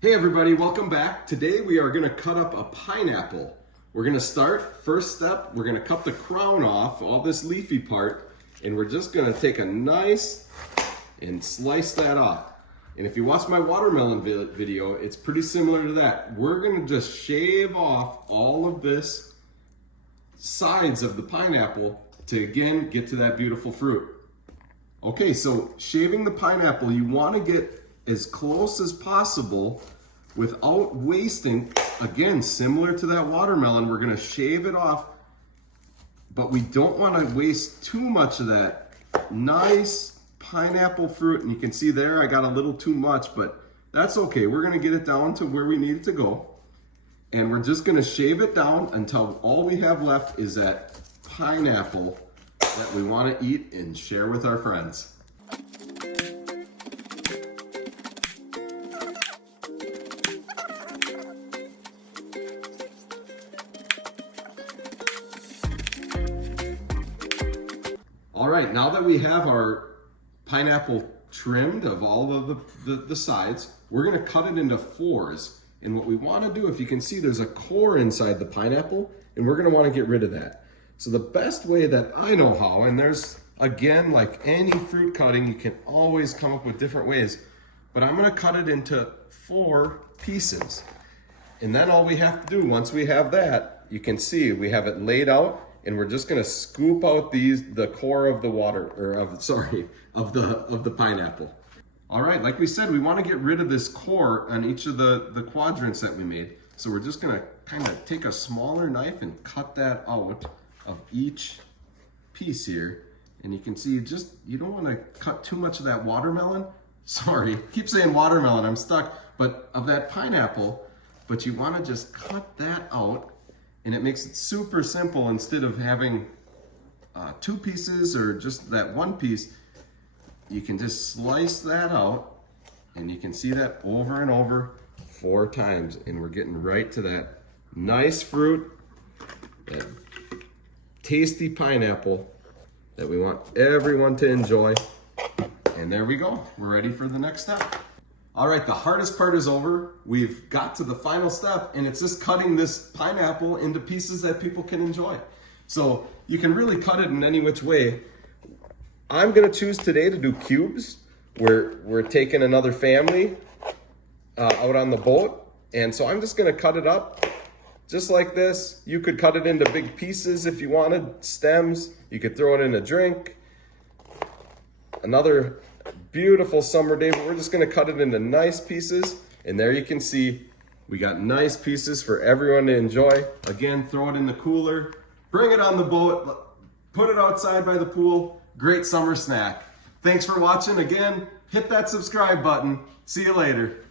Hey everybody, welcome back. Today we are gonna cut up a pineapple. We're gonna start, first step, we're gonna cut the crown off, all this leafy part, and we're just gonna take a nice and slice that off. And if you watch my watermelon video, it's pretty similar to that. We're gonna just shave off all of this sides of the pineapple to again get to that beautiful fruit. Okay, so shaving the pineapple, you wanna get as close as possible without wasting. Again, similar to that watermelon, we're gonna shave it off, but we don't wanna waste too much of that nice pineapple fruit. And you can see there, I got a little too much, but that's okay. We're gonna get it down to where we need it to go. And we're just gonna shave it down until all we have left is that pineapple that we wanna eat and share with our friends. All right, now that we have our pineapple trimmed of all of the sides, we're gonna cut it into fours. And what we wanna do, if you can see, there's a core inside the pineapple, and we're gonna wanna get rid of that. So the best way that I know how, and there's, again, like any fruit cutting, you can always come up with different ways, but I'm gonna cut it into 4 pieces. And then all we have to do, once we have that, you can see we have it laid out, and we're just gonna scoop out the core of the of the pineapple. All right, like we said, we wanna get rid of this core on each of the quadrants that we made. So we're just gonna kind of take a smaller knife and cut that out of each piece here. And you can see, you don't wanna cut too much of that watermelon. Sorry, keep saying watermelon, I'm stuck. But of that pineapple, but you wanna just cut that out. And it makes it super simple. Instead of having 2 pieces or just that 1 piece, you can just slice that out, and you can see that over and over 4 times, and we're getting right to that nice fruit, that tasty pineapple that we want everyone to enjoy. And there we go, we're ready for the next step. All right, the hardest part is over. We've got to the final step, and it's just cutting this pineapple into pieces that people can enjoy. So you can really cut it in any which way. I'm gonna choose today to do cubes. We're taking another family out on the boat, and so I'm just gonna cut it up just like this. You could cut it into big pieces if you wanted, stems. You could throw it in a drink. Another beautiful summer day, but we're just gonna cut it into nice pieces. And there you can see, we got nice pieces for everyone to enjoy. Again, throw it in the cooler, bring it on the boat, put it outside by the pool. Great summer snack. Thanks for watching. Again, hit that subscribe button. See you later.